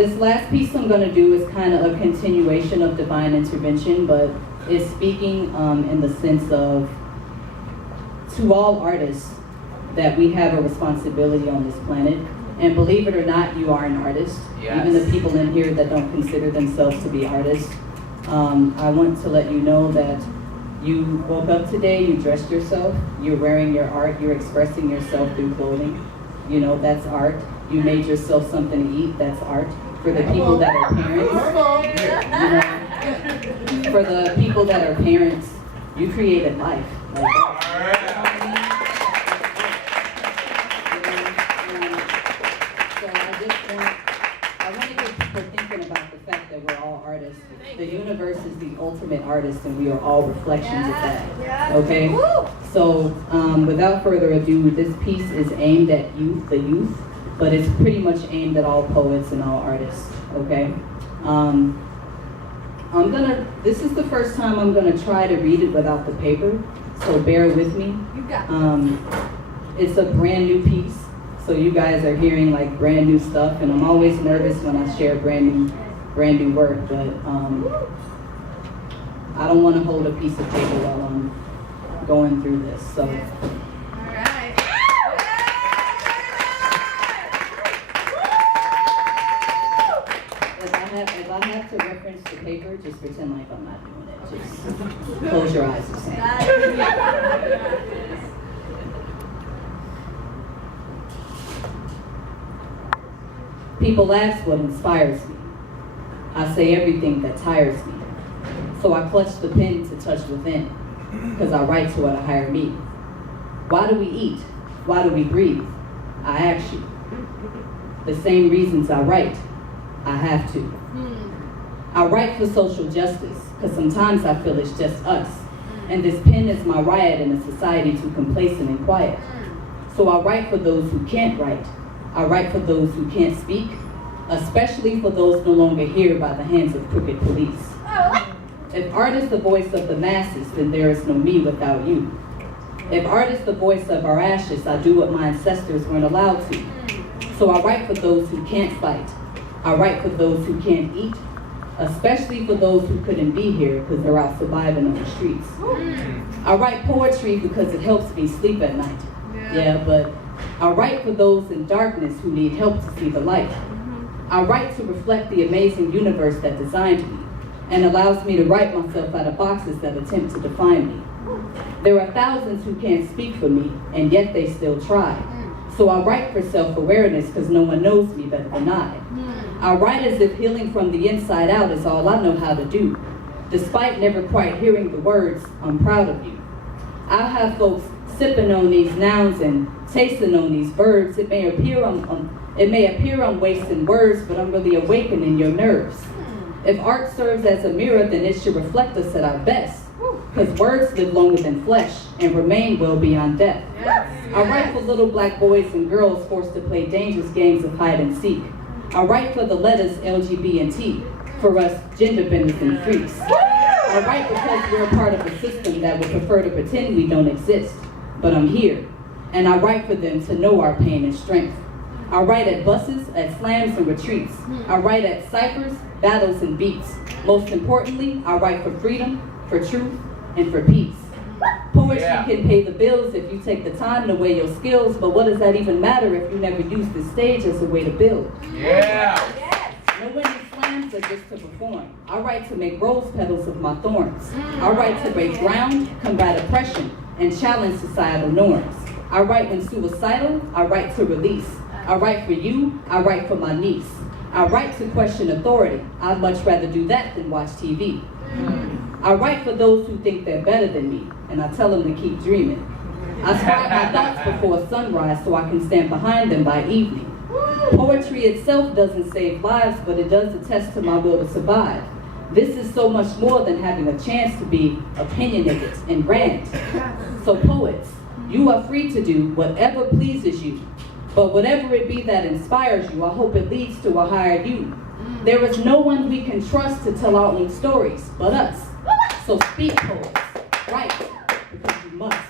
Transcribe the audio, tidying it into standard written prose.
This last piece I'm going to do is kind of a continuation of divine intervention, but it's speaking in the sense of, to all artists, that we have a responsibility on this planet. And believe it or not, you are an artist. Yes. Even the people in here that don't consider themselves to be artists. I want to let you know that you woke up today, you dressed yourself, you're wearing your art, you're expressing yourself through clothing. You know, that's art. You made yourself something to eat, that's art. For the people that are parents, you know, for the people that are parents, you created life. Like, I want to get people thinking about the fact that we're all artists. The universe is the ultimate artist, and we are all reflections of that. Okay? So, without further ado, this piece is aimed at the youth, but it's pretty much aimed at all poets and all artists. Okay? This is the first time I'm gonna try to read it without the paper, so bear with me. You got it. It's a brand new piece. So you guys are hearing like brand new stuff, and I'm always nervous when I share brand new work, but I don't want to hold a piece of paper while I'm going through this. So. All right. If I have to reference the paper, just pretend like I'm not doing it. Just close your eyes or something. People ask what inspires me. I say everything that tires me. So I clutch the pen to touch within, because I write to what a higher me. Why do we eat? Why do we breathe? I ask you. The same reasons I write, I have to. I write for social justice, because sometimes I feel it's just us. And this pen is my riot in a society too complacent and quiet. So I write for those who can't write. I write for those who can't speak, especially for those no longer here by the hands of crooked police. If art is the voice of the masses, then there is no me without you. If art is the voice of our ashes, I do what my ancestors weren't allowed to. So I write for those who can't fight. I write for those who can't eat, especially for those who couldn't be here because they're out surviving on the streets. I write poetry because it helps me sleep at night. Yeah, but I write for those in darkness who need help to see the light. I write to reflect the amazing universe that designed me and allows me to write myself out of boxes that attempt to define me. There are thousands who can't speak for me, and yet they still try. So I write for self-awareness because no one knows me better than I. I write as if healing from the inside out is all I know how to do. Despite never quite hearing the words, I'm proud of you. I'll have folks sipping on these nouns and tasting on these verbs. It may appear I'm wasting words, but I'm really awakening your nerves. If art serves as a mirror, then it should reflect us at our best. Because words live longer than flesh and remain well beyond death. I write for little black boys and girls forced to play dangerous games of hide and seek. I write for the letters LGBT and T, for us gender benders and freaks. I write because we're a part of a system that would prefer to pretend we don't exist. But I'm here, and I write for them to know our pain and strength. I write at buses, at slams and retreats. I write at ciphers, battles and beats. Most importantly, I write for freedom, for truth, and for peace. Poetry can pay the bills if you take the time to weigh your skills, but what does that even matter if you never use the stage as a way to build? No winning slams are just to perform. I write to make rose petals of my thorns. I write to break ground, combat oppression, and challenge societal norms. I write when suicidal, I write to release. I write for you, I write for my niece. I write to question authority. I'd much rather do that than watch TV. I write for those who think they're better than me, and I tell them to keep dreaming. I scribe my thoughts before sunrise so I can stand behind them by evening. Poetry itself doesn't save lives, but it does attest to my will to survive. This is so much more than having a chance to be opinionated and rant. So poets, you are free to do whatever pleases you. But whatever it be that inspires you, I hope it leads to a higher you. There is no one we can trust to tell our own stories but us. So speak, poets, write, because you must.